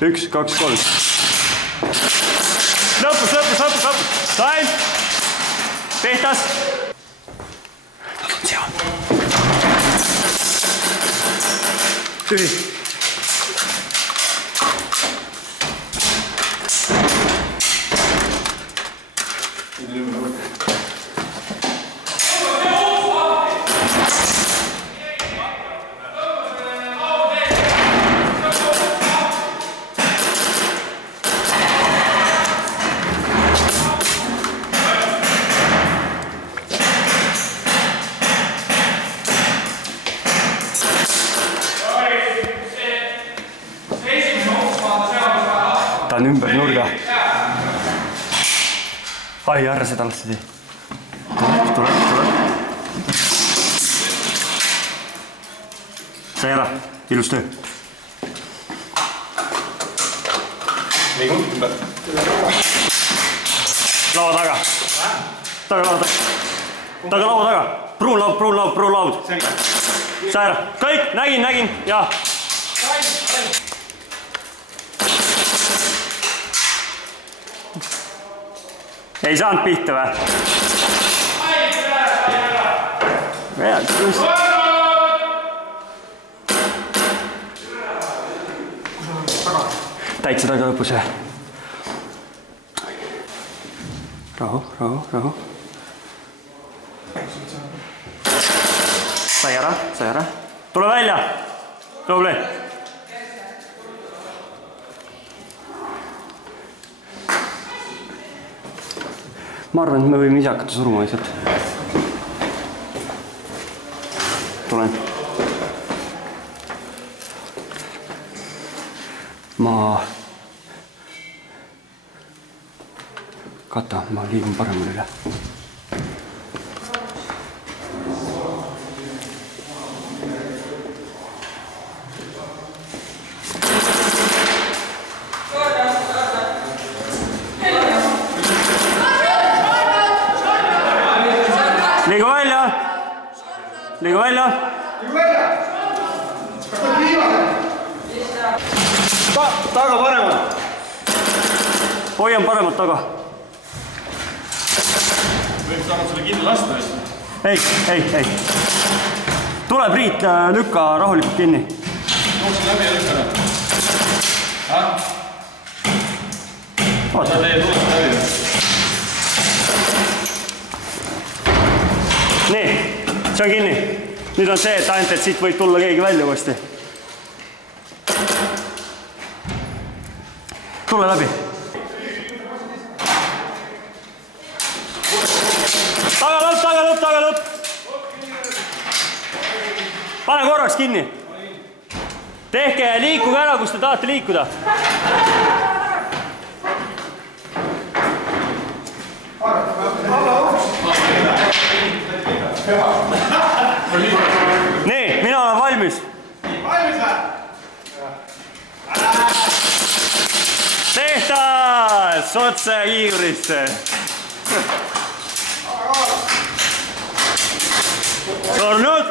1, 2, 3. Lõpus. Sain. Pihtas. Nad on seal. Tühi. Ta on ümber nurga. Ai, ära seda alles tee. Tuleb. Sai ära. Ilus töö. Laua taga. Taga laua taga. Pruun laud. Sai ära. Kõik, nägin. Ja. Ei saanud pihta või? Täitsa taga lõpus. Rahu. Sai ära. Tule välja. Tule. Ma arvan, et me võime ise hakata suruma lihtsalt. Tulen. Ma liigun paremale üle. Liigu välja. Taga paremat. Hoian paremat taga. Võiks tahad sulle kinni lasta vist? Ei. Tule Priit, lükka rahulikult kinni. Jooksin läbi ja lükka. Sa teed tuled läbi. Nii, see on kinni. Nüüd on see, et ainult, et siit võib tulla keegi välja uuesti. Tule läbi. Taga lõpp. Pane korraks kinni. Tehke ja liikuge ära, kus te tahate liikuda. Nii, mina olen valmis. Tehtas! Otse kiivrisse. Surnud.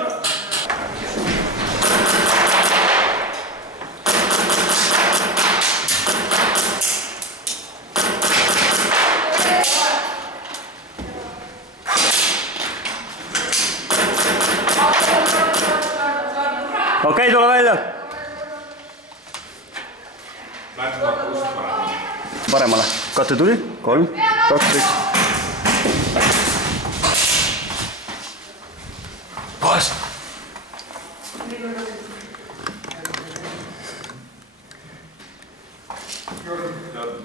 Okei, tule välja. Paremale. Kate tuli. 3, 2, 1. Paas.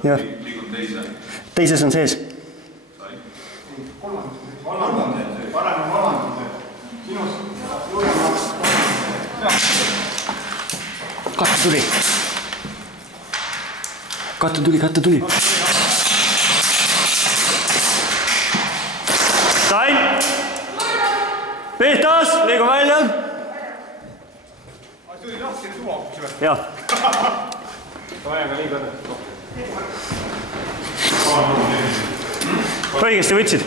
Jah. Teises on sees. Katte tuli. Sain. Pihtas, liigu välja. Tuli lahti suva hoopis või? Jah. Õigesti võtsid.